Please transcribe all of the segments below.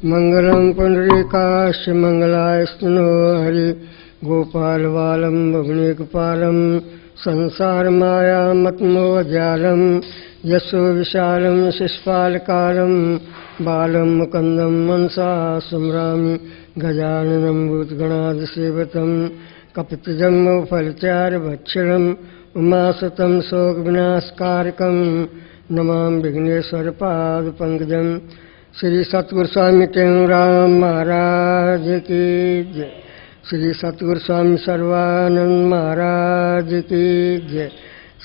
मंगलम पुंडरीकाक्ष मंगलायस्तनो हरि गोपाल बालम भुवनेकपालम संसार माया मतमोहजालम यशो विशालम शिष्पालकालम बालम मुकंदम मनसा स्मरामि गजाननं भूतगणाधिसेवितं कपितजम्बो फलचारुभक्षणम् उमासुतं शोकविनाशकारकं नमामि विघ्नेश्वरपादपङ्कजं। श्री सतगुरु स्वामी टेंगराम महाराज की जय। श्री सतगुरु स्वामी सर्वानंद महाराज की जय।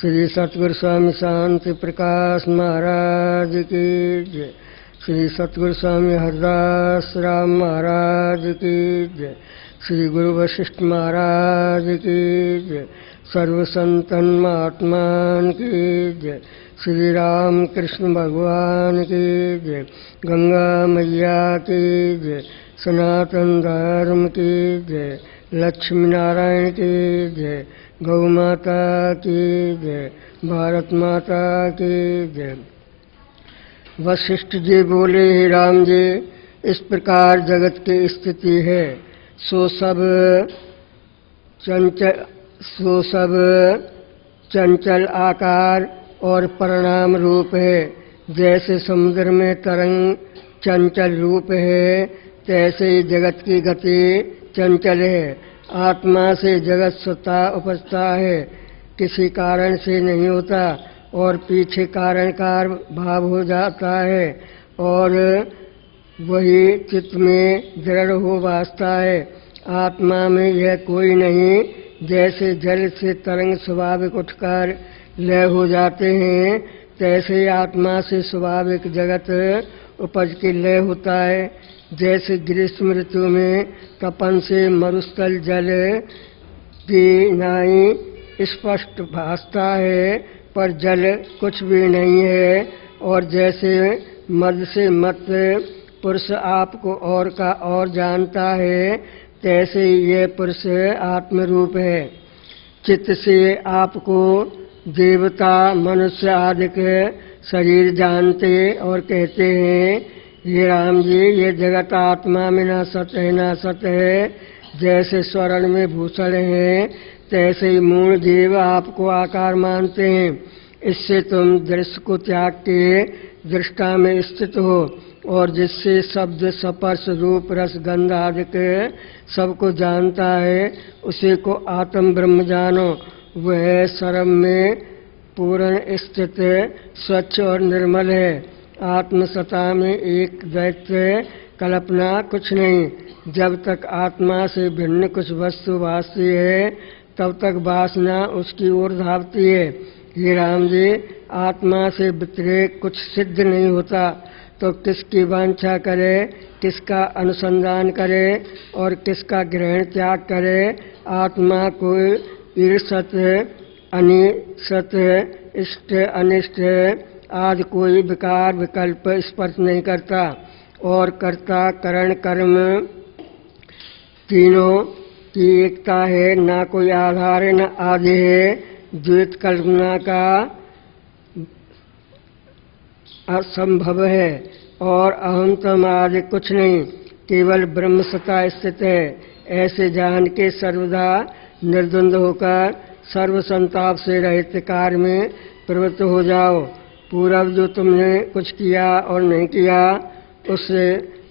श्री सतगुरु स्वामी शांति प्रकाश महाराज की जय। श्री सतगुरु स्वामी हरदास राम महाराज की जय। श्री गुरु वशिष्ठ महाराज की जय। सर्व संतन महात्मान की जय। श्री राम कृष्ण भगवान की जय। गंगा मैया की जय। सनातन धर्म की जय। लक्ष्मी नारायण की जय। गौ माता की जय। भारत माता की जय। वशिष्ठ जी बोले, हे राम जी, इस प्रकार जगत की स्थिति है। सो सब चंचल आकार और परिणाम रूप है। जैसे समुद्र में तरंग चंचल रूप है, तैसे ही जगत की गति चंचल है। आत्मा से जगत स्वतः उपजता है, किसी कारण से नहीं होता, और पीछे कारण कार भाव हो जाता है, और वही चित्त में दृढ़ हो वासता है। आत्मा में यह कोई नहीं। जैसे जल से तरंग स्वाभाविक उठकर लय हो जाते हैं, तैसे आत्मा से स्वाभाविक जगत उपज के लय होता है। जैसे ग्रीष्म ऋतु में तपन से मरुस्थल जल की नाई स्पष्ट भासता है, पर जल कुछ भी नहीं है। और जैसे मद से मत पुरुष आपको और का और जानता है, तैसे ही ये पुरुष आत्मरूप है। चित्त से आपको देवता मनुष्य आदि के शरीर जानते और कहते हैं, ये राम जी, ये जगत आत्मा में ना सत है ना सत है। जैसे स्वर्ण में भूषण है, तैसे ही मूल जीव आपको आकार मानते हैं। इससे तुम दृश्य को त्याग के दृष्टा में स्थित हो, और जिससे शब्द स्पर्श रूप रस गंध आदि के सबको जानता है, उसी को आत्म ब्रह्म जानो। वह सर्व में पूर्ण स्थित स्वच्छ और निर्मल है। आत्मसत्ता में एक दैत्य कल्पना कुछ नहीं। जब तक आत्मा से भिन्न कुछ वस्तु भासती है, तब तक वासना उसकी ओर धावती है। हे राम जी, आत्मा से व्यतिरेक कुछ सिद्ध नहीं होता, तो किसकी वांछा करे, किसका अनुसंधान करे और किसका ग्रहण त्याग करे। आत्मा को ईर्षत अनिष्ट इष्ट अनिष्ट आदि कोई विकार विकल्प स्पर्श नहीं करता, और कर्ता करण कर्म तीनों की एकता है। ना कोई आधार है न आदि है। द्वैत कल्पना का असंभव है, और अहम तम आदि कुछ नहीं, केवल ब्रह्म सत्ता स्थित है। ऐसे जान के सर्वदा निर्द्वंद होकर सर्व संताप से रहित कार्य में प्रवृत्त हो जाओ। पूर्व जो तुमने कुछ किया और नहीं किया, उससे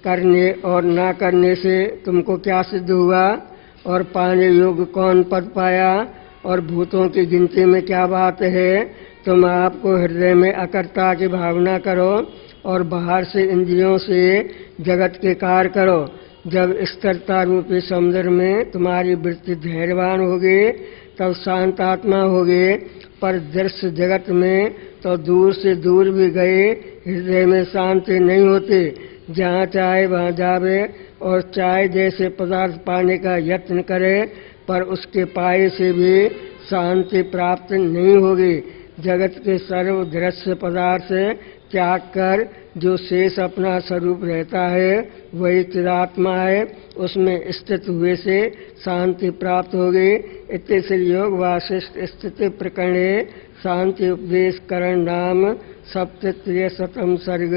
करने और ना करने से तुमको क्या सिद्ध हुआ, और पाने योग्य कौन पद पाया, और भूतों की गिनती में क्या बात है। तुम आपको हृदय में अकर्ता की भावना करो, और बाहर से इंद्रियों से जगत के कार्य करो। जब स्थिरता रूपी समुद्र में तुम्हारी वृत्ति धैर्यवान होगी, तब शांत आत्मा होगी। पर दृश्य जगत में तो दूर से दूर भी गए, हृदय में शांति नहीं होती। जहाँ चाहे वहाँ जावे, और चाहे जैसे पदार्थ पाने का यत्न करे, पर उसके पाए से भी शांति प्राप्त नहीं होगी। जगत के सर्व दृश्य पदार्थ त्याग कर जो शेष अपना स्वरूप रहता है, वही चिदात्मा है। उसमें स्थित हुए से शांति प्राप्त होगी। इतने श्री योग वासिष्ठ स्थिति प्रकरणे शांति उपदेश करण नाम सप्तत्रिशतम सर्ग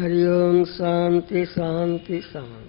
हरि ओम शांति शांति शांति।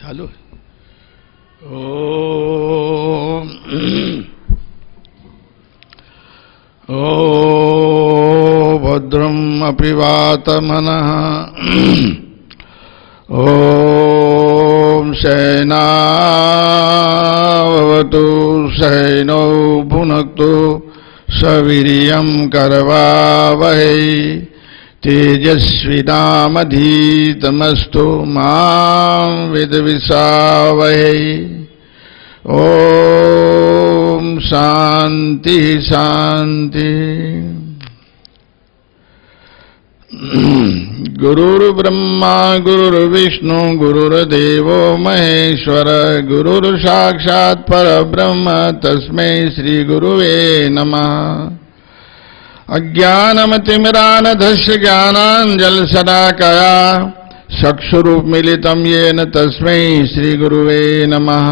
चालू ओम भद्रम अपि वातमनः ओम सहनावतु सहनौ भुनक्तु सवीर्यं करवावहै तेजस्विनामधीतमस्तु मां विद्विषावहै। ओम शांति शांति। गुरुर्ब्रह्मा गुरुर्विष्णु गुरुर्देवो महेश्वर गुरुर्साक्षात् परब्रह्म तस्मै श्री गुरुवे नमः। अज्ञानमतिमिरानधस्य ज्ञानाञ्जलशलाकया चक्षुरुन्मीलितं येन तस्मै श्रीगुरुवे नमः।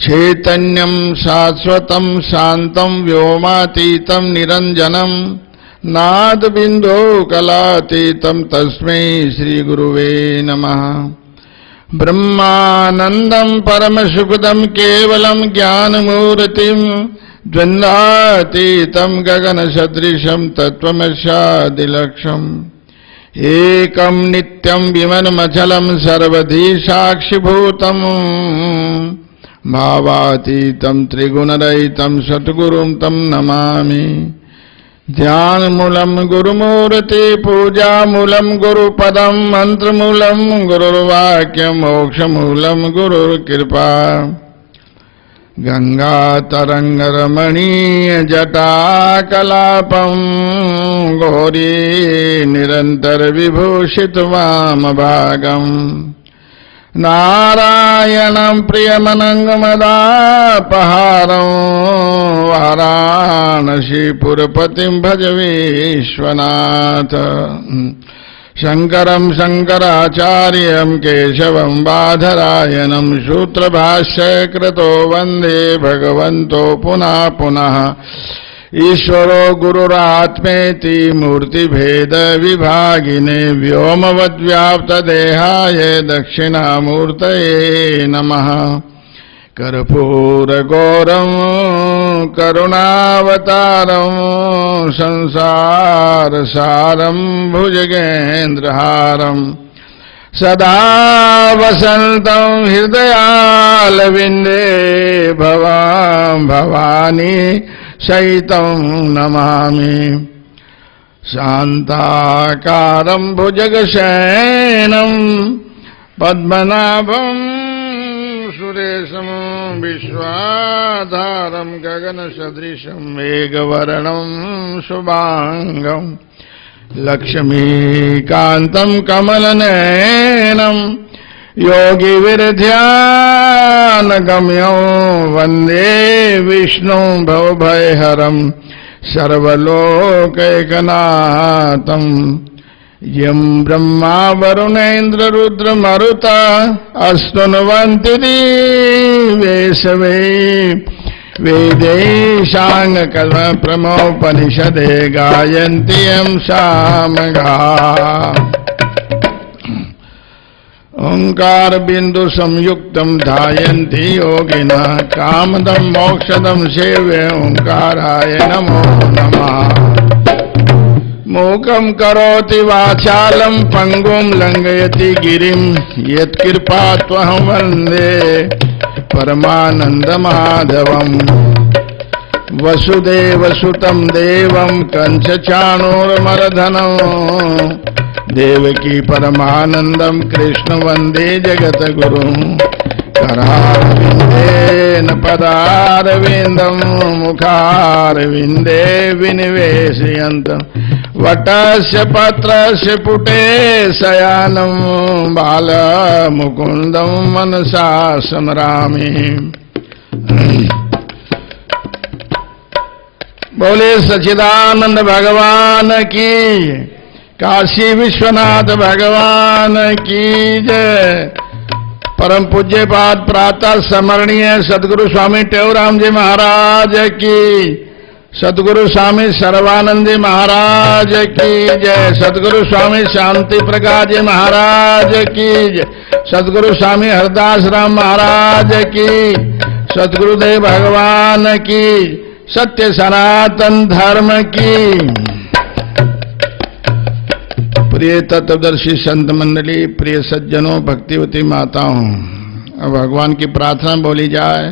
चैतन्यं शाश्वतं शान्तं व्योमातीतं निरञ्जनं नादबिन्दो कलातीतं तस्मै श्रीगुरुवे नमः। ब्रह्मानन्दं परमसुखदं केवलं ज्ञानमूर्तिं द्वन्द्वातीतं गगनसदृशं तत्त्वमस्यादिलक्ष्यम् एकं नित्यं विमलमचलं सर्वधी साक्षिभूतं भावातीतं त्रिगुणरहितं सद्गुरुं तं नमामि। ध्यानमूलं गुरुमूर्ति पूजामूलं गुरुपदं मन्त्रमूलं गुरुर्वाक्यं मोक्षमूलं गुरुर्कृपा। गंगातरंगरमणीय जटाकलापं गौरी निरंतर विभूषित वामभागं नारायणं प्रियमनङ्गमदापहारं वाराणसीपुरपतिं भज विश्वनाथ। शंकरं शंकराचार्यं केशवं बादरायणं सूत्रभाष्यकृतो वन्दे भगवन्तो पुनः पुनः। ईश्वरो गुरुरात्मेति मूर्तिभेद विभागिने व्योमवद्व्याप्तदेहाय दक्षिणामूर्तये नमः। कर्पूरगौरं करुणावतारं संसारसारं भुजगेन्द्रहारं सदा वसन्तं हृदयालविन्दे भवां भवानी सहितं नमामि। शान्ताकारं भुजगशयनं पद्मनाभं सुरेशं विश्वाधारं गगनसदृशं मेघवर्णं शुभांगं लक्ष्मीकान्तं कमलनयनं योगिविरध्यानगम्यं वन्दे विष्णुं भवभयहरं सर्वलोकैकनाथं। यं ब्रह्मा वरुणेन्द्र रुद्रमरुता अस्तुन्वन्ति दिवेशवे वेदै साङ्गकल्पप्रमोपनिषदे गायन्ति यं सामगाः। ओंकार बिंदु संयुक्तं ध्यायन्ति योगिनः कामदं मोक्षदं सेव्य ओंकाराय नमो नमः। मूकं करोति वाचालं पंगुं लंघयति गिरिं यत्कृपात्वहं वन्दे परमानन्दमाधवम्। वसुदेवसुतं देवं कंसचाणूरमर्दनं देवकी परमानंदम कृष्ण वंदे जगत गुरु करारविंदेन पदारविंदम मुखारविंदे विनिवेशयन्तम् वटस्य पत्रस्य पुटे शयानं बालमुकुन्दं मनसा स्मरामि। बोले सच्चिदानंद भगवान की, काशी विश्वनाथ भगवान की जय। परम पूज्य पाद प्रातः स्मरणीय सदगुरु स्वामी टेऊराम जी महाराज की, सदगुरु स्वामी सर्वानंद जी महाराज की जय। सदगुरु स्वामी शांति प्रकाश जी महाराज की जय। सदगुरु स्वामी हरदास राम महाराज की, सदगुरुदेव भगवान की, सत्य सनातन धर्म की। प्रिय तत्वदर्शी संत मंडली, प्रिय सज्जनों, भक्तिवती माताओं, अब भगवान की प्रार्थना बोली जाए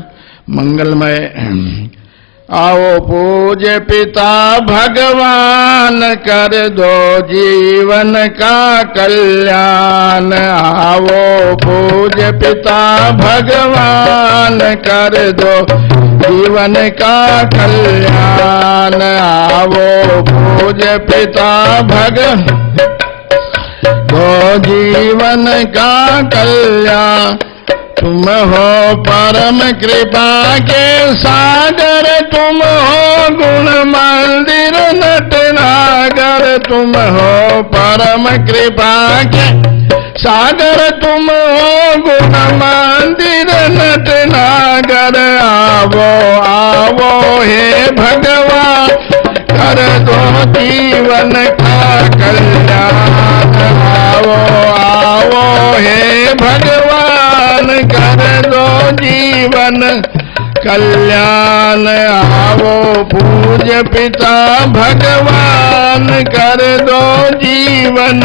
मंगलमय। आओ पूज्य पिता भगवान कर दो जीवन का कल्याण। आओ पूज्य पिता भगवान कर दो जीवन का कल्याण। आओ पूज्य पिता दो जीवन का कल्याण। तुम हो परम कृपा के सागर, तुम हो गुण मंदिर नटनागर। तुम हो परम कृपा के सागर, तुम हो गुण मंदिर नटनागर। आवो आवो हे भगवान कर दो जीवन का कल्याण। आवो आवो हे भगवान कर दो जीवन कल्याण। आवो पूज्य पिता भगवान कर दो जीवन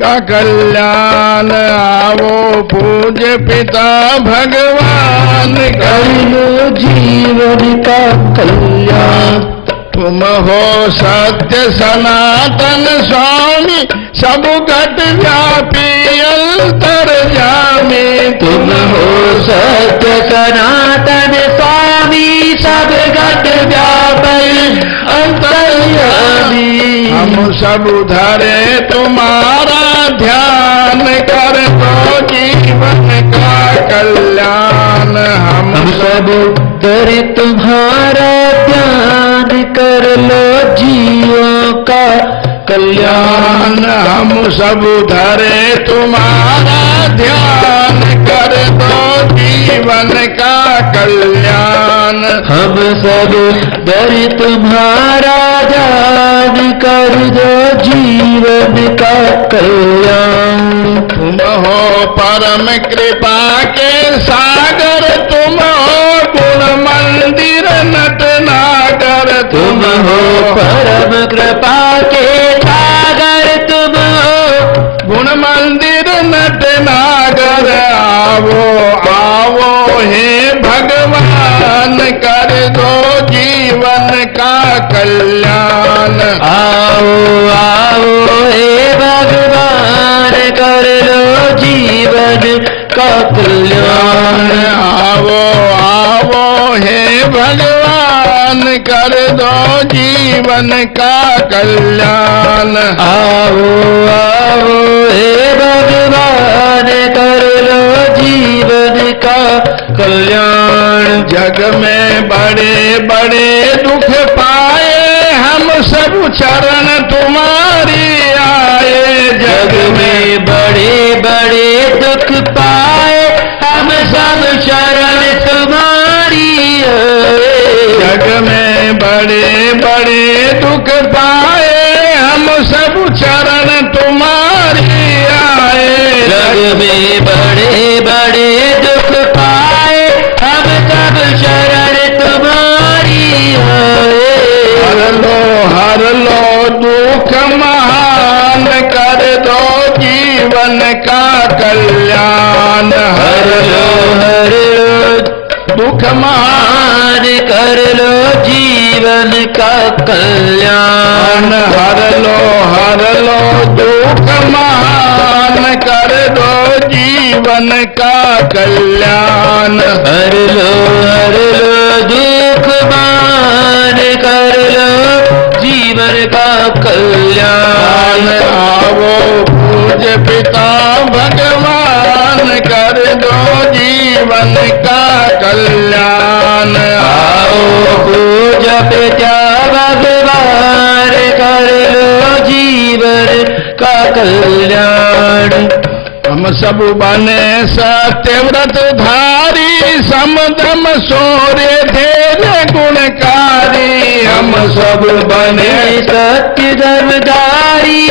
का कल्याण। आवो पूज्य पिता भगवान कर दो जीवन का कल्याण। तुम हो सत्य सनातन स्वामी, सब घट व्यापी अंतर्यामी। तुम हो सत्य सनातन स्वामी, सब घट व्यापी अंतर्यामी। हम सब धरे तुम्हारा ध्यान, कर दो जीवन का कल्याण। हम सब धरे तुम्हारा ध्यान, कर लो जीवों का कल्याण। हम सब धरे तुम्हारा ध्यान, कर दो जीवन का कल्याण। हम सब धरे तुम्हारा ध्यान, कर दो जीवन का कल्याण। तुम हो परम कृपा के सागर, तुम हो गुण मंदिर नटनागर। तुम हो परम कृपा के सागर, तुम हो गुण मंदिर नटनागर। आवो आवो हे भगवान कर दो जीवन का कल्याण। आओ आओ हे भगवान कर लो जीवन का कल्याण। आवो आवो हे भगवान कर दो जीवन का कल्याण। आओ आओ हे भगवान कर लो जीवन का कल्याण। जग में बड़े बड़े दुख पाए, हम सब चरण तुम्हारी आए। जग में बड़े बड़े दुख पाए, हम सब शरण तुम्हारी आए। जग में बड़े बड़े दुख पाए, हम सब चरण तुम्हारी आए। जग में बड़े बड़े दुख पाए, हम सब शरण तुम्हारी आए। हर लो दुख महान, कर दो जीवन का कल्याण। हर लो दुख मान, कर लो जीवन जीवन का कल्याण। हर लो दुख मान, कर दो जीवन का कल्याण। हर लो दुख मान, कर लो जीवन का कल्याण। आवो पूज्य पिता भगवान, कर दो जीवन का कल्याण। आओ पूज्य पिता भगवान, कर लो जीवन का कल्याण। हम सब बने सत्यव्रत धारी, समदम शौर्य धैर्य गुणकारी। हम सब बने सत्य धर्मधारी,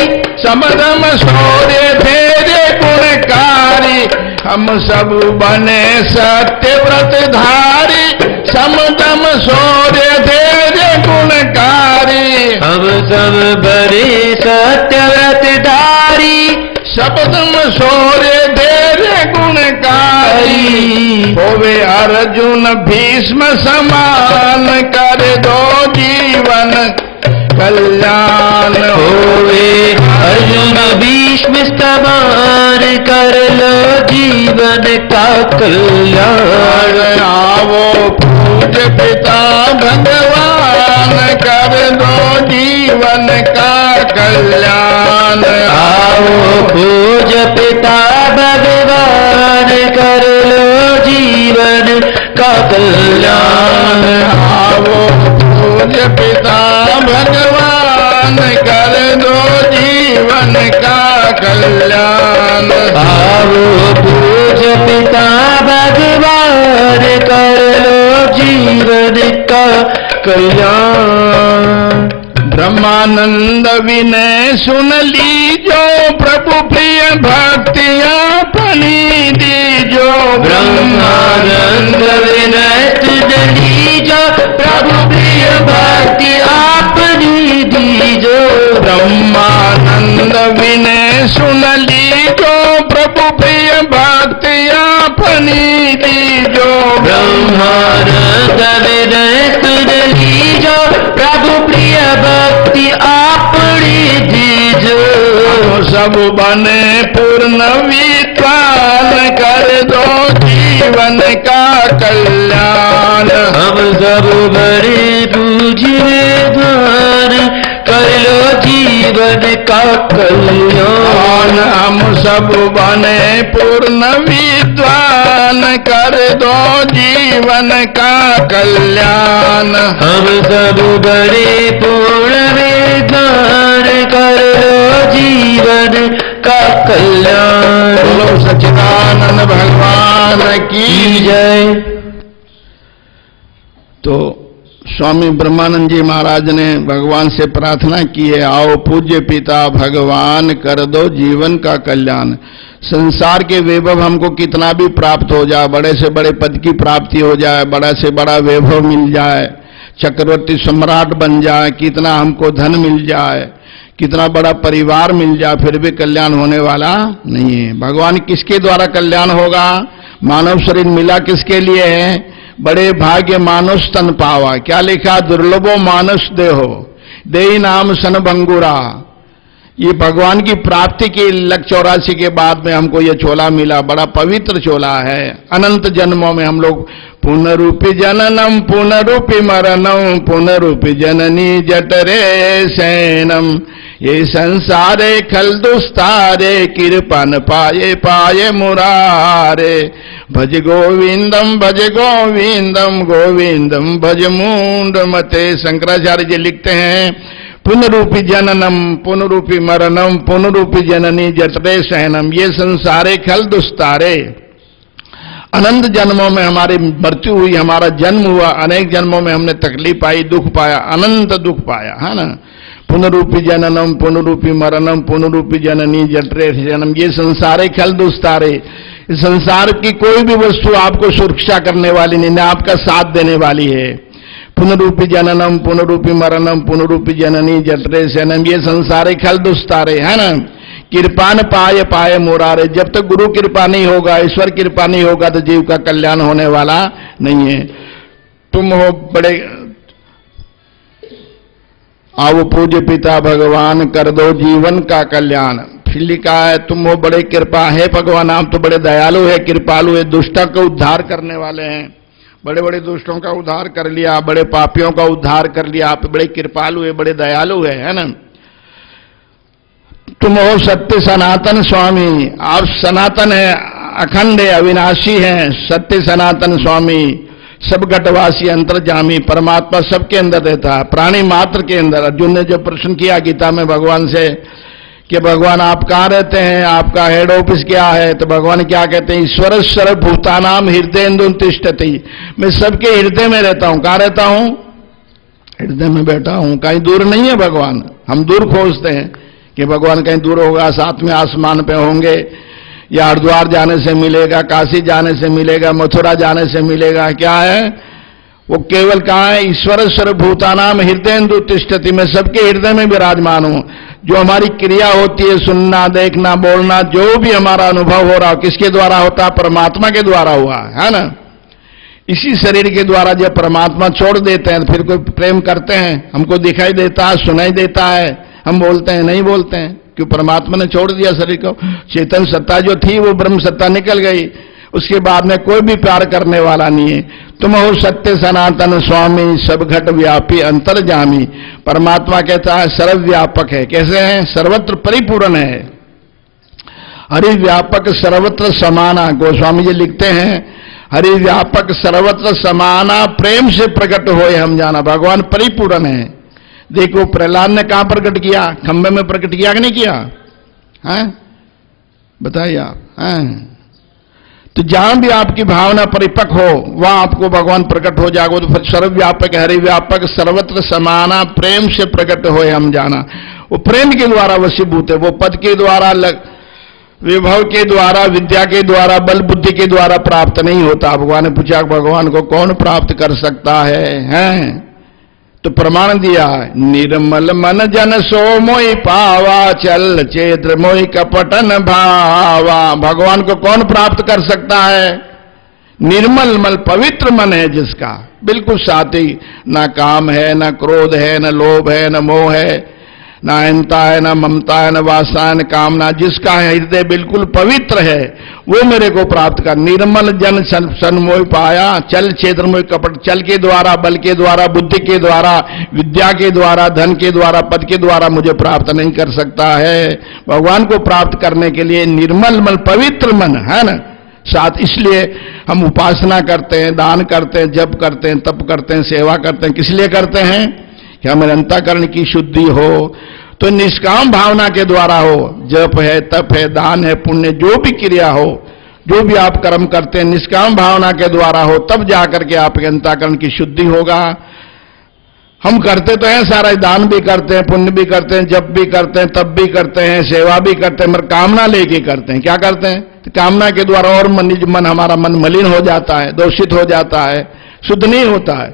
समदम शौर्य धैर्य गुणकारी। हम सब बने सत्यव्रत धारी, समदम शौर्य धैर्य गुणकारी। हम सब बड़े सत्यव्रत धारी, शब्दम शौर्य धैर्य गुणकारी। होवे अर्जुन भीष्म समान, कर दो जीवन कल्याण। होवे अर्जुन भीष्म समान, कर लो जीवन का कल्याण। आवो पूज्य पिता भगवान, कर दो जीवन का कल्याण। आओ पूज्य पिता भगवान, कर लो जीवन का कल्याण। आवो पूज्य पिता भगवान, कर दो जीवन का कल्याण। आओ पूज्य पिता भगवान, कर लो जीवन का कल्याण। ब्रह्मानंद विनय सुन लीजो, प्रभु प्रिय भक्तियाँ पनी दीजो। ब्रह्मानंद विनय सुन लीजो, प्रभु प्रिय भक्ति आपनी दीजो। ब्रह्मानंद विनय सुन लीजो, प्रभु प्रिय भक्तियाँ पनी दीजो। ब्रह्मानंद विनय सुन लीजो, प्रभु प्रिय भक्ति आपनी दीजो। सब बने पूर्ण विद्वान, कर दो जीवन का कल्याण। हम सब बड़े पूज्यवान, कर लो जीवन का कल्याण। हम सब बने पूर्ण विद्वान, कर दो जीवन का कल्याण। हम सब बड़े पूर्ण विद्वान, कर लो जीवन का कल्याण। बोलो सच्चिदानंद भगवान की जय। तो स्वामी ब्रह्मानंद जी महाराज ने भगवान से प्रार्थना की है, आओ पूज्य पिता भगवान, कर दो जीवन का कल्याण। संसार के वैभव हमको कितना भी प्राप्त हो जाए, बड़े से बड़े पद की प्राप्ति हो जाए, बड़ा से बड़ा वैभव मिल जाए, चक्रवर्ती सम्राट बन जाए, कितना हमको धन मिल जाए, कितना बड़ा परिवार मिल जाए, फिर भी कल्याण होने वाला नहीं है। भगवान किसके द्वारा कल्याण होगा? मानव शरीर मिला किसके लिए है? बड़े भाग्य मानुष तन पावा। क्या लिखा? दुर्लभो मानुष देहो, देही नाम सन भंगुरा। ये भगवान की प्राप्ति के 184 के बाद में हमको ये चोला मिला, बड़ा पवित्र चोला है। अनंत जन्मों में हम लोग पुनरूपी जननम पुनरूपी मरणम पुनरूपी जननी जठरे शयनम, ये संसारे खल दुस्तारे कृपन पाए पाए मुरारे। भज गोविंदम गोविंदम गोविंदम भज मूंड मते। शंकराचार्य जी लिखते हैं, पुनरूपी जननम पुनरूपी मरणम पुनरूपी जननी जठरे शयनम, ये संसारे खल दुस्तारे। अनंत जन्मों में हमारी मृत्यु हुई, हमारा जन्म हुआ, अनेक जन्मों में हमने तकलीफ पाई, दुख पाया, अनंत दुख पाया, है ना। पुनरूपी जननम पुनरूपी मरणम पुनरूपी जननी जठरे शयनम, ये संसारे खल दुस्तारे। इस संसार की कोई भी वस्तु आपको सुरक्षा करने वाली नहीं, ना आपका साथ देने वाली है। पुनरूपी जननम पुनरूपी मरणम पुनरूपी जननी जठरे शयनम, ये संसारे खल दुस्तारे, है ना। कृपान पाए पाए मुरारे, जब तक गुरु कृपा नहीं होगा, ईश्वर कृपा नहीं होगा, तो जीव का कल्याण होने वाला नहीं है। तुम हो बड़े आओ पूज्य पिता भगवान कर दो जीवन का कल्याण। फिर लिखा है तुम वो बड़े कृपा है भगवान, आप तो बड़े दयालु है, कृपालु है, दुष्टों का उद्धार करने वाले हैं। बड़े बड़े दुष्टों का उद्धार कर लिया, बड़े पापियों का उद्धार कर लिया, आप बड़े कृपालु है, बड़े दयालु है ना। तुम हो सत्य सनातन स्वामी, आप सनातन है, अखंड है, अविनाशी है, सत्य सनातन स्वामी, सब घटवासी अंतर्जामी, परमात्मा सबके अंदर रहता है, प्राणी मात्र के अंदर। अर्जुन ने जो प्रश्न किया गीता में भगवान से कि भगवान आप कहाँ रहते हैं, आपका हेड ऑफिस क्या है, तो भगवान क्या कहते हैं, ईश्वर सर्वभूतानां हृदयेन्दुं तिष्ठति, मैं सबके हृदय में रहता हूं। कहाँ रहता हूं? हृदय में बैठा हूं, कहीं दूर नहीं है भगवान। हम दूर खोजते हैं कि भगवान कहीं दूर होगा, साथ में आसमान पे होंगे, या हरिद्वार जाने से मिलेगा, काशी जाने से मिलेगा, मथुरा जाने से मिलेगा। क्या है वो? केवल कहाँ है? ईश्वर सर्वभूतानां हृदयेन्दुं तिष्ठति, मैं सबके हृदय में विराजमान हूं। जो हमारी क्रिया होती है, सुनना, देखना, बोलना, जो भी हमारा अनुभव हो रहा हो, किसके द्वारा होता है? परमात्मा के द्वारा हुआ है ना। इसी शरीर के द्वारा जब परमात्मा छोड़ देते हैं, फिर कोई प्रेम करते हैं, हमको दिखाई देता है, सुनाई देता है, हम बोलते हैं? नहीं बोलते हैं, क्यों? परमात्मा ने छोड़ दिया शरीर को। चेतन सत्ता जो थी वो ब्रह्म सत्ता निकल गई, उसके बाद में कोई भी प्यार करने वाला नहीं है। तुम हो सत्य सनातन स्वामी, सब घट व्यापी अंतर्जामी। परमात्मा कहता है सर्वव्यापक है। कैसे है? सर्वत्र परिपूर्ण है, हरि व्यापक सर्वत्र समाना। गोस्वामी जी लिखते हैं हरि व्यापक सर्वत्र समाना, प्रेम से प्रकट होए हम जाना। भगवान परिपूर्ण है। देखो प्रहलाद ने कहां प्रकट किया? खंबे में प्रकट किया कि नहीं किया? हैं बताइए आप। हैं तो जहां भी आपकी भावना परिपक्व हो वहां आपको भगवान प्रकट हो जाएगा। तो फिर सर्वव्यापक हरि व्यापक सर्वत्र समाना, प्रेम से प्रकट होए हम जाना। वो प्रेम के द्वारा वशीभूत है, वो पद के द्वारा, विभव के द्वारा, विद्या के द्वारा, बल बुद्धि के द्वारा प्राप्त नहीं होता। भगवान ने पूछा भगवान को कौन प्राप्त कर सकता है? हैं तो प्रमाण दिया, निर्मल मन जन सो मोहि पावा, चल चेत्र मोहि कपटन भावा। भगवान को कौन प्राप्त कर सकता है? निर्मल मन, पवित्र मन है जिसका, बिल्कुल साथी, ना काम है, ना क्रोध है, ना लोभ है, ना मोह है, ना अहंता है, ना ममता है, ना वासना है, ना कामना। जिसका हृदय बिल्कुल पवित्र है वो मेरे को प्राप्त कर। निर्मल जन सन मोह पाया, चल क्षेत्र मोह कपट। चल के द्वारा, बल के द्वारा, बुद्धि के द्वारा, विद्या के द्वारा, धन के द्वारा, पद के द्वारा मुझे प्राप्त नहीं कर सकता है। भगवान को प्राप्त करने के लिए निर्मल मन, पवित्र मन है ना साथ। इसलिए हम उपासना करते हैं, दान करते हैं, जप करते हैं, तप करते हैं, सेवा करते हैं। किस लिए करते हैं? कि हमारे अंतःकरण की शुद्धि हो। तो निष्काम भावना के द्वारा हो, जप है, तप है, दान है, पुण्य, जो भी क्रिया हो, जो भी आप कर्म करते हैं निष्काम भावना के द्वारा हो, तब जाकर के आपके अंतःकरण की शुद्धि होगा। हम करते तो हैं सारा, दान भी करते हैं, पुण्य भी करते हैं, जप भी करते हैं, तप भी करते हैं, सेवा भी करते हैं, मगर कामना लेके करते हैं। क्या करते हैं? तो कामना के द्वारा और मन हमारा मन मलिन हो जाता है, दूषित हो जाता है, शुद्ध नहीं होता है।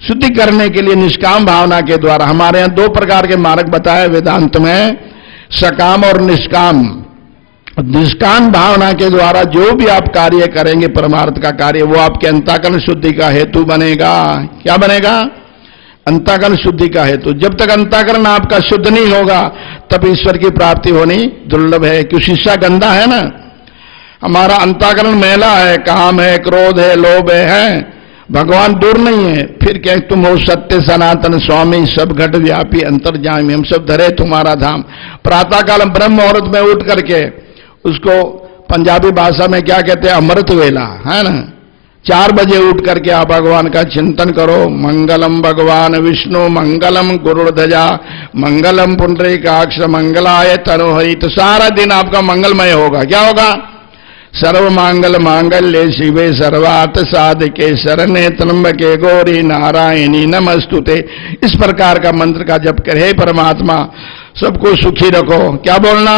शुद्धि करने के लिए निष्काम भावना के द्वारा हमारे यहां 2 प्रकार के मार्ग बताए वेदांत में, सकाम और निष्काम। निष्काम भावना के द्वारा जो भी आप कार्य करेंगे, परमार्थ का कार्य, वो आपके अंतःकरण शुद्धि का हेतु बनेगा। क्या बनेगा? अंतःकरण शुद्धि का हेतु। जब तक अंतःकरण आपका शुद्ध नहीं होगा तब ईश्वर की प्राप्ति होनी दुर्लभ है। क्यों? शीशा गंदा है ना, हमारा अंतःकरण मैला है, काम है, क्रोध है, लोभ है। भगवान दूर नहीं है। फिर क्या? तुम हो सत्य सनातन स्वामी, सब घट व्यापी अंतर्जामी। हम सब धरे तुम्हारा धाम। प्रातःकाल ब्रह्म मुहूर्त में उठ करके, उसको पंजाबी भाषा में क्या कहते हैं? अमृत वेला है ना। 4 बजे उठ करके आप भगवान का चिंतन करो। मंगलम भगवान विष्णु, मंगलम गुरुर्ध्वजा, मंगलम पुंडरीकाक्ष, मंगलाय तनोहरि। तो सारा दिन आपका मंगलमय होगा। क्या होगा? सर्व मांगल मांगल्ये शिवे सर्वार्थ साधिके शरण्ये त्र्यंबके गौरी नारायणी नमस्तुते। इस प्रकार का मंत्र का जप कर, हे परमात्मा सबको सुखी रखो। क्या बोलना?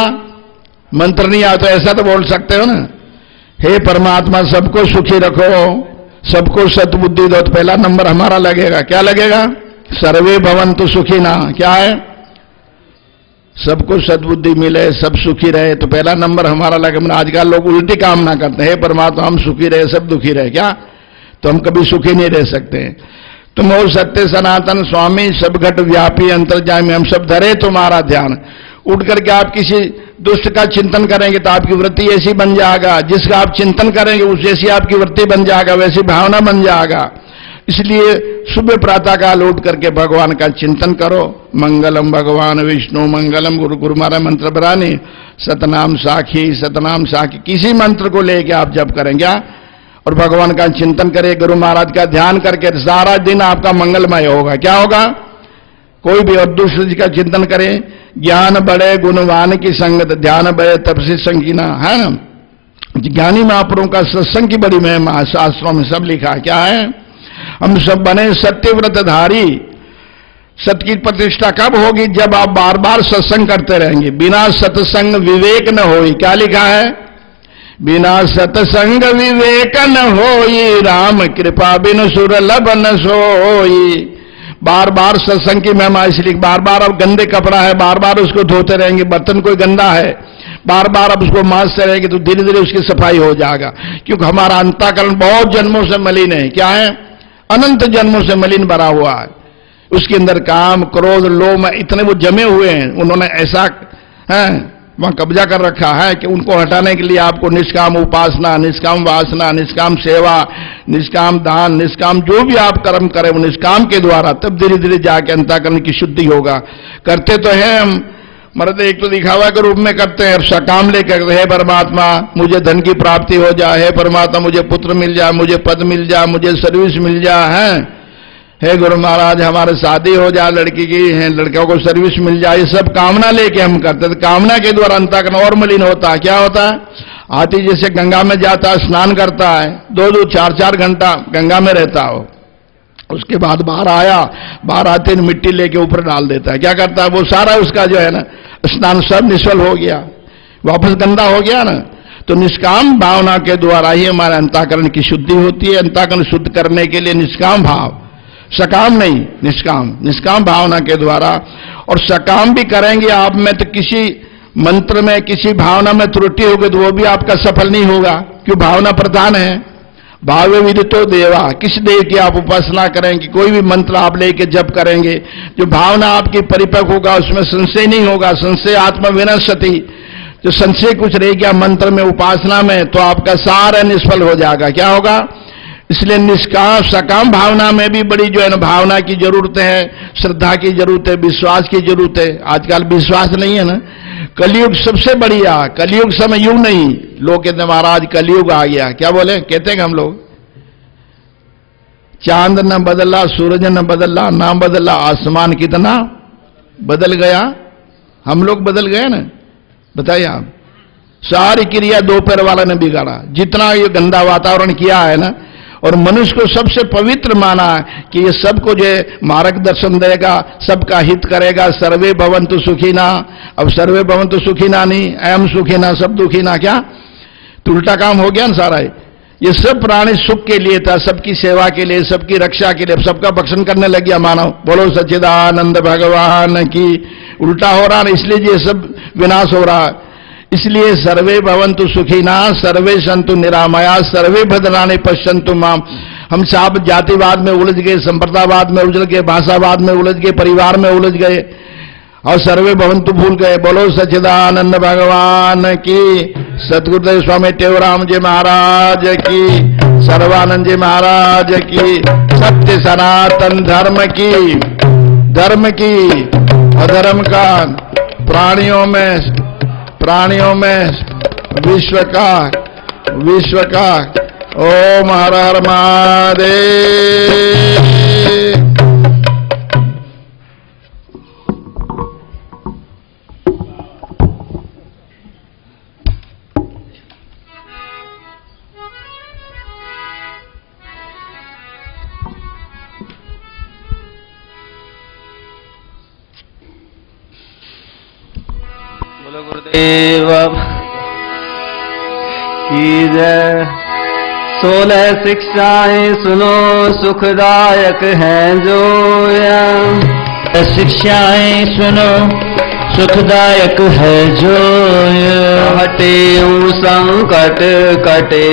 मंत्र नहीं आता ऐसा तो बोल सकते हो ना, हे परमात्मा सबको सुखी रखो, सबको सद्बुद्धि दो। तो पहला नंबर हमारा लगेगा। क्या लगेगा? सर्वे भवन्तु सुखिना। क्या है? सबको सद्बुद्धि मिले, सब सुखी रहे। तो पहला नंबर हमारा लगे। आजकल लोग उल्टी कामना करते हैं, हे परमात्मा हम सुखी रहे, सब दुखी रहे। क्या? तो हम कभी सुखी नहीं रह सकते। तुम हो सत्य सनातन स्वामी, सब घट व्यापी अंतर्जामी, हम सब धरे तुम्हारा ध्यान। उठ करके आप किसी दुष्ट का चिंतन करेंगे तो आपकी वृत्ति ऐसी बन जाएगा, जिसका आप चिंतन करेंगे उस जैसी आपकी वृत्ति बन जाएगा, वैसी भावना बन जाएगा। इसलिए सुबह प्रातःकाल उठ करके भगवान का चिंतन करो। मंगलम भगवान विष्णु, मंगलम गुरु, गुरु मारा मंत्र बरानी, सतनाम साखी, सतनाम साखी, किसी मंत्र को लेके आप जप करेंगे और भगवान का चिंतन करें, गुरु महाराज का ध्यान करके, सारा दिन आपका मंगलमय होगा। क्या होगा? कोई भी और दूसरे जी का चिंतन करें। ज्ञान बढ़े गुणवान की संगत, ध्यान बढ़े तपसी संगीना, है ना। ज्ञानी महापुरुषों का सत्संग की बड़ी महिमा शास्त्रों में सब लिखा है। क्या है? हम सब बने सत्यव्रतधारी। सत्य की प्रतिष्ठा कब होगी? जब आप बार बार सत्संग करते रहेंगे। बिना सत्संग विवेक न होई। क्या लिखा है? बिना सत्संग विवेक न होई, राम कृपा बिन सुरलभ न सोई। बार बार सत्संग की महिमा इसलिए, बार बार अब गंदे कपड़ा है, बार बार उसको धोते रहेंगे। बर्तन कोई गंदा है, बार बार अब उसको मांजते रहेंगे तो धीरे धीरे उसकी सफाई हो जाएगा। क्योंकि हमारा अंतःकरण बहुत जन्मों से मलिन है। क्या है? अनंत जन्मों से मलिन भरा हुआ है। उसके अंदर काम, क्रोध, लोभ इतने वो जमे हुए हैं। उन्होंने ऐसा वहां कब्जा कर रखा है कि उनको हटाने के लिए आपको निष्काम उपासना, निष्काम वासना, निष्काम सेवा, निष्काम दान, निष्काम जो भी आप कर्म करें वो निष्काम के द्वारा, तब धीरे धीरे जाके अंतःकरण की शुद्धि होगा। करते तो हैं हम, मर्द एक तो दिखावा के रूप में करते हैं, सकाम लेकर, हे परमात्मा मुझे धन की प्राप्ति हो जाए, हे परमात्मा मुझे पुत्र मिल जाए, मुझे पद मिल जाए, मुझे सर्विस मिल जाए, हे गुरु महाराज हमारे शादी हो जाए लड़की की, है लड़कों को सर्विस मिल जाए। ये सब कामना लेके हम करते थे। कामना के द्वारा अंतःकरण और मलिन होता है। क्या होता है? हाथी जैसे गंगा में जाता है, स्नान करता है, 2-2, 4-4 घंटा गंगा में रहता हो, उसके बाद बाहर आया, बाहर आते ही मिट्टी लेके ऊपर डाल देता है। क्या करता है? वो सारा उसका जो है ना स्नान सब निष्फल हो गया, वापस गंदा हो गया ना। तो निष्काम भावना के द्वारा ही हमारे अंतःकरण की शुद्धि होती है। अंतःकरण शुद्ध करने के लिए निष्काम भाव, सकाम नहीं, निष्काम, निष्काम भावना के द्वारा। और सकाम भी करेंगे आप में तो किसी मंत्र में, किसी भावना में त्रुटि होगी तो वो भी आपका सफल नहीं होगा, क्यों? भावना प्रधान है। भाव विदितो देवा, किस देव की आप उपासना करेंगे, कोई भी मंत्र आप लेके जप करेंगे, जो भावना आपकी परिपक्व होगा उसमें संशय नहीं होगा। संशय आत्मा विनश्यति, जो संशय कुछ रह गया मंत्र में, उपासना में, तो आपका सारा निष्फल हो जाएगा। क्या होगा? इसलिए निष्काम सकाम भावना में भी बड़ी जो है ना भावना की जरूरत है, श्रद्धा की जरूरत है, विश्वास की जरूरत है। आजकल विश्वास नहीं है ना। कलयुग सबसे बढ़िया, कलयुग समय युग नहीं। लोग कहते महाराज कलयुग आ गया। क्या बोले? कहते हैं हम लोग, चांद न बदला, सूरज न बदला, ना बदला आसमान, कितना बदल गया। हम लोग बदल गए ना, बताइए आप। सारी क्रिया दो पैर वाला ने बिगाड़ा। जितना ये गंदा वातावरण किया है ना, और मनुष्य को सबसे पवित्र माना कि ये सबको जो है मार्गदर्शन देगा, सबका हित करेगा। सर्वे भवन्तु सुखिना। अब सर्वे भवन्तु सुखिना नहीं, अहम सुखिना सब दुखिना। क्या? तो उल्टा काम हो गया ना सारा। ये सब प्राणी सुख के लिए था, सबकी सेवा के लिए, सबकी रक्षा के लिए, सबका भक्षण करने लग गया मानव। बोलो सच्चिदानंद भगवान की। उल्टा हो रहा ना, इसलिए ये सब विनाश हो रहा है। इसलिए सर्वे भवन्तु सुखिना, सर्वे सन्तु निरामया, सर्वे भद्राणि पश्यन्तु माम। हम सब जातिवाद में उलझ गए, संप्रदायवाद में उलझ गए, भाषावाद में उलझ गए, परिवार में उलझ गए और सर्वे भवन्तु भूल गए। बोलो सच्चिदानंद भगवान की। सतगुरुदेव स्वामी टेवराम जी महाराज की, सर्वानंद जी महाराज की, सत्य सनातन धर्म की, धर्म की, अधर्म का, प्राणियों में विश्व का। ओम हर हर महादेव। बोलो गुरुदेव की जय। 16 शिक्षाएं सुनो सुखदायक हैं जो। शिक्षाएं सुनो सुखदायक है जो हटे संकट कटे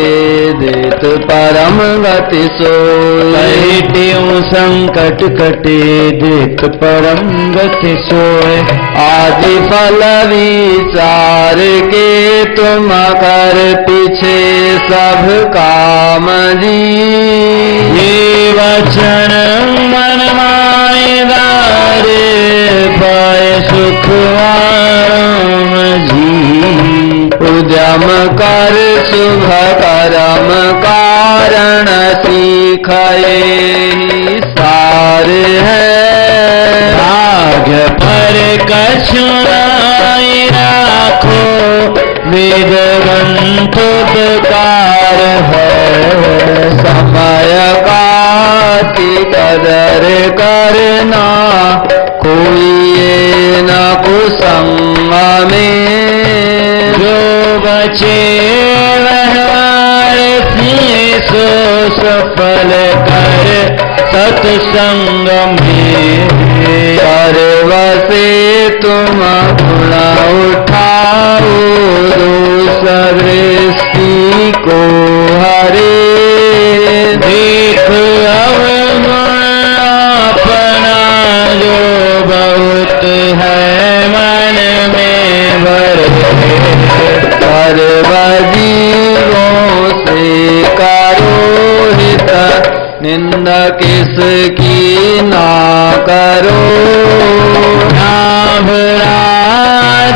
देत परम गति सोय हटे संकट कटे देत परम गति सोय आदि फल विचार के तुम कर पीछे सब काम जी ये वचन मन माय दारे पाए सुख आराम जी उद्यम कर शुभ कर्म कारण सीखए सार है भाग्य पर कछु नाई राखो वेद ग्रंथ उपकार है समय का कदर करना कोई ये न कुसंग में जो बचे व्यवहार से सो सफल कर सत्संग में सर्व से तुम गुण उठाओ दूसरे को हरे देख अवगुण अपना जो बहुत है मन में भरे सर्व जीवों से करो हित निंदा किसकी ना करो नाम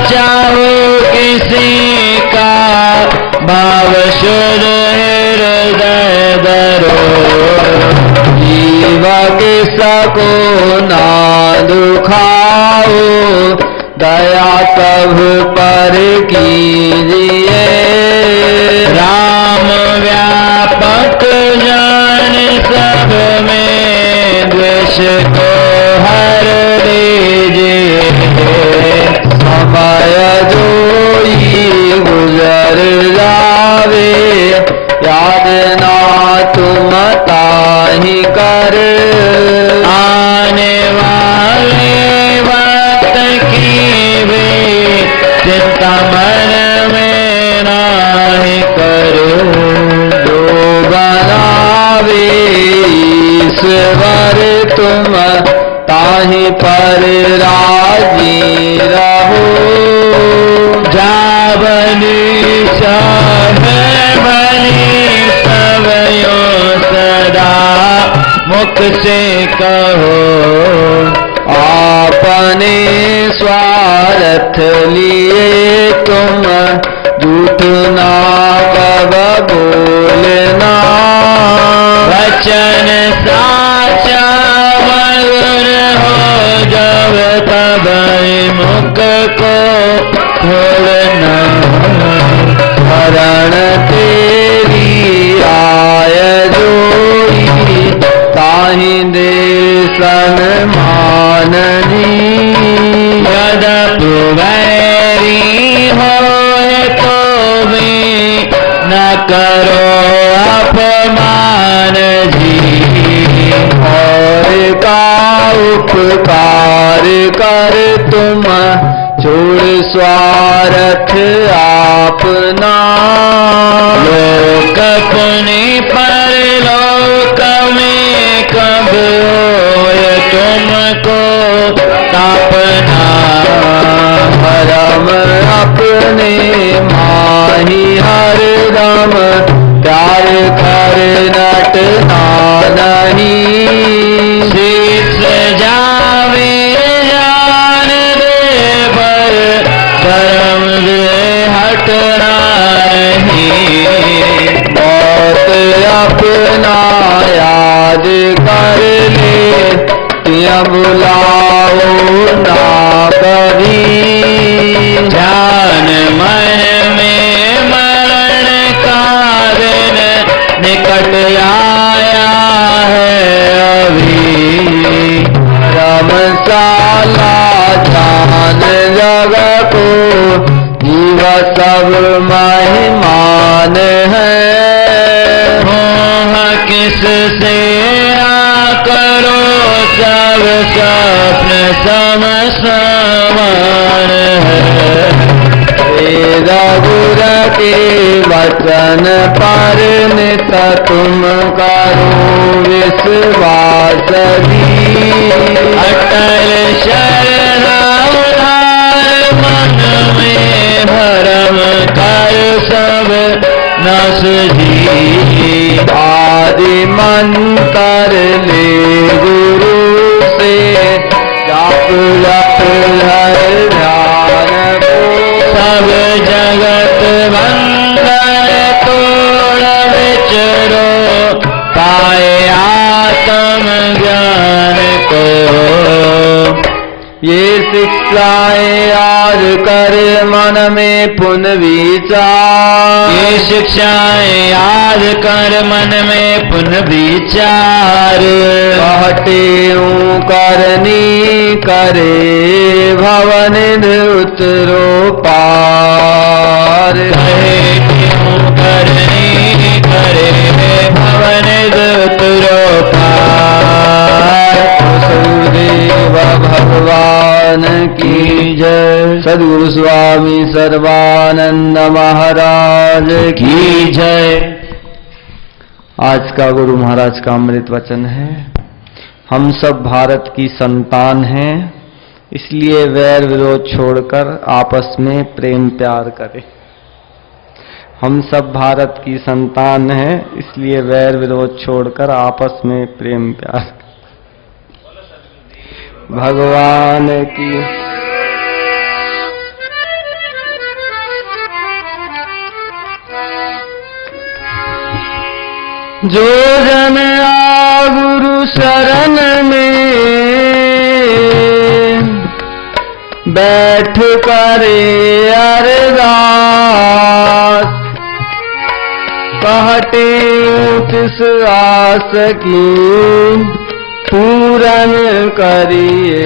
चाहो किसी का भाव शुद्ध हृदय दरो जीव किसको ना दुखाओ दया सब पर कीजिए राम व्यापक जान सब में द्वेष को हर दीजिए समय जो ही गुजर जावे याद ना तुम ताहि कर आने वाले वक्त की भी चिंता मन में नाही कर जो बनावे ईश्वर तुम ताहि पर राजी रहो जावनी चाहे बनी सबयो सदा मुख से कहो आपने स्वार्थ लिए तुम झूठ ना कब बोलना वचन साचा मधुर हो जब तब मुख को खोलना शरण तेरी आय जोई ताहि दे सन्माननी यद्यप वैरी हो तो भी न करो अपमान जी और का उपकार कर तुम छोड़ स्वार्थ आपना लोक पुनि पर लोक में कब होय तुमको तापना परम अपने माही हरदम प्यार कर नटना नहीं शीश जावे जान दे पर धर्म से हटना नहीं बहुत अपना याद कर ले तिया बुलाओ ना कभी ध्यान मन में मरण का दिन निकट आया है अभी धर्मशाला जान जग को जीव सब महिमान है मोह किस से करो सब स्वप्न समस्त समान है। वेद गुर के वचन पर नित तुम करो विश्वास जी। अटल शरण उधार मन में भरम कर सब नस जी। आदि मंत्र ले गुरु से जप जप हर ध्यान को। सब जगत बंधन तोड़ विचरो पाए आत्म ज्ञान को। ये शिक्षाएं याद कर मन में पुन विचार। ये शिक्षाएं याद कर मन में पुन विचार। कहते हूँ करनी करे भवन उतरो पार। कहते हूँ करनी करे भवन उतरो पार। सदगुरुदेव भगवान की जय। सदगुरु स्वामी सर्वानंद महाराज की जय। आज का गुरु महाराज का अमृत वचन है। हम सब भारत की संतान हैं, इसलिए वैर विरोध छोड़कर आपस में प्रेम प्यार करें। हम सब भारत की संतान हैं, इसलिए वैर विरोध छोड़कर आपस में प्रेम प्यार। भगवान की जो जन आ गुरु शरण में बैठ करे अरदास। कहते किस आस की पूरन करिए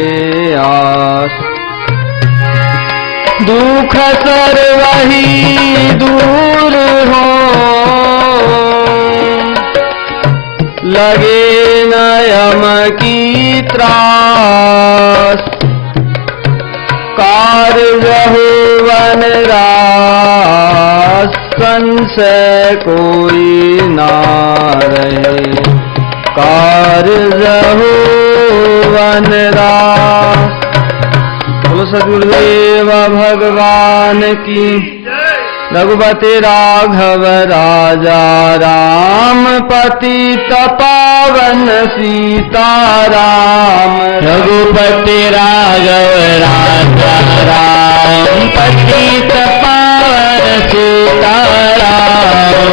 आस। दुख सर वही दूर हो लगे न यम की त्रास। कार्य हो वन रास संशय कोई ना रहे। कार्य हो वन रास। बोलो सद्गुरुदेव भगवान की। रघुपति राघव राजा राम पतित पावन सीताराम। रघुपति राघव राजा राम पतित पावन सीताराम।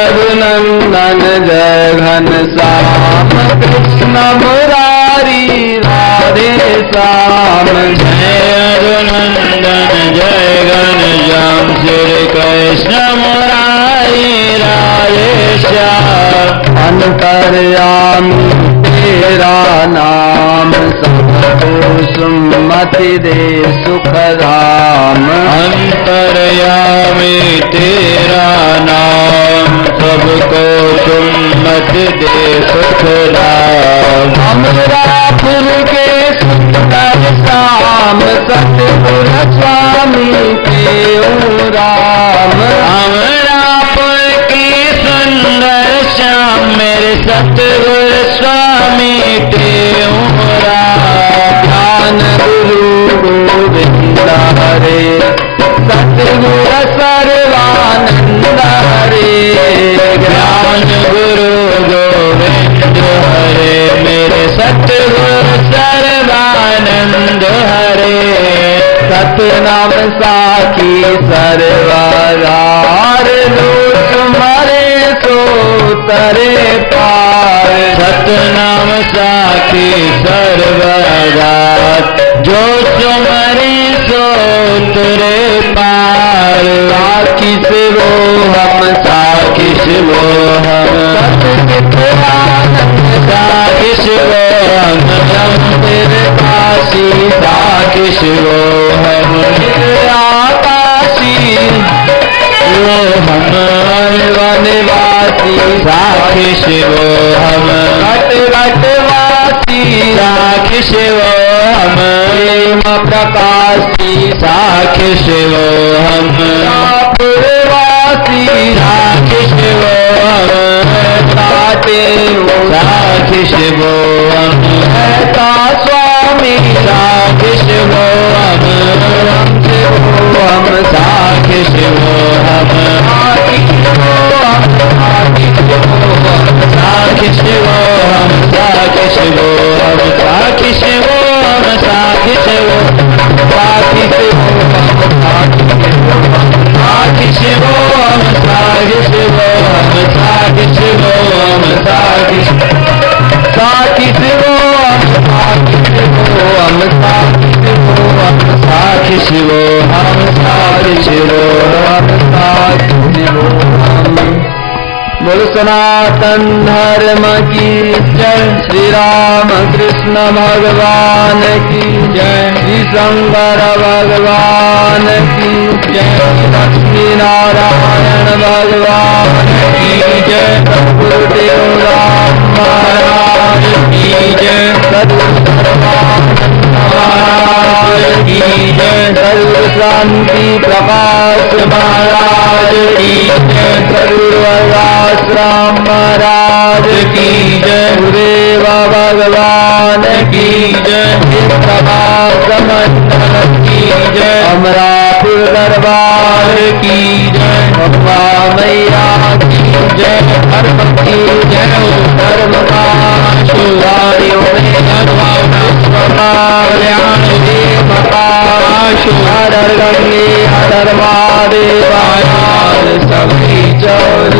रघुनंदन जय घनश्याम कृष्ण मुरारी राधे श्याम। जय रघुनंदन जय घनश्याम श्री कृष्ण मुरारी राधे श्याम। अंतर्यामी तेरा नाम सबको सुमति दे सुख धाम। अंतर्यामी तेरा नाम सबको सुमति दे सुख धाम। अमरापुर के सुंदर श्याम सतगुर स्वामी के राम। अमरापुर के सुंदर श्याम मेरे सतगुर स्वामी के राम। ज्ञान गुरु गोविंद हरे सतगुर सर्वानंद हरे। ज्ञान गुरु गोविंद हरे मेरे सतगुर सर्वानंद हरे। सतनाम साखी सर्वगार लो तुम्हारे सो तरे पार। सतनाम साखी सर्वगार जो तुम्हारे सो तरे पार। साखी से वो हम साखी से वो हम साखी से वो हम तेरे काशी साखी से वो हम आकाशी वो हम वनवासी साखी से वो हम घट घटवासी साखी से वो हम प्रकाशी साखी शिवोहम पूर्वासी साखी शिवोहम साते साखी शिवोहम ऐसा स्वामी साखी शिवोहम हम साखी शिवोहम साखी शिवोहम साखी शिवोहम साखी शिवोहम साखी शिवोहम साखी शिवोहम साखी शिवोहम साखी शिवोहम साखी शिवोहम साखी साखी शिवोहम साखी शिवोहम साखी शिवोहम साखी शिवोहम साखी शिवोहम साखी शिवोहम। बोल सनातन धर्म की जय, श्री राम कृष्ण भगवान की जय, श्री शंकर भगवान की जय, लक्ष्मी नारायण भगवान की जय, गुरुदेव राम महाराज की जय, सद्गुरु महाराज की जय, सद्गुरु शांति प्रकाश महाराज की जय, सद्गुरु राम महाराज की जय, गुरुदेव भगवान की जय, समंदर की जय, अमरापुर दरबार की जय, अम्बा मैया की जय, धर्म की जय, धर्म का शुभारियों में कल्याण देव का हर गंगे हर महादेव सभी चौर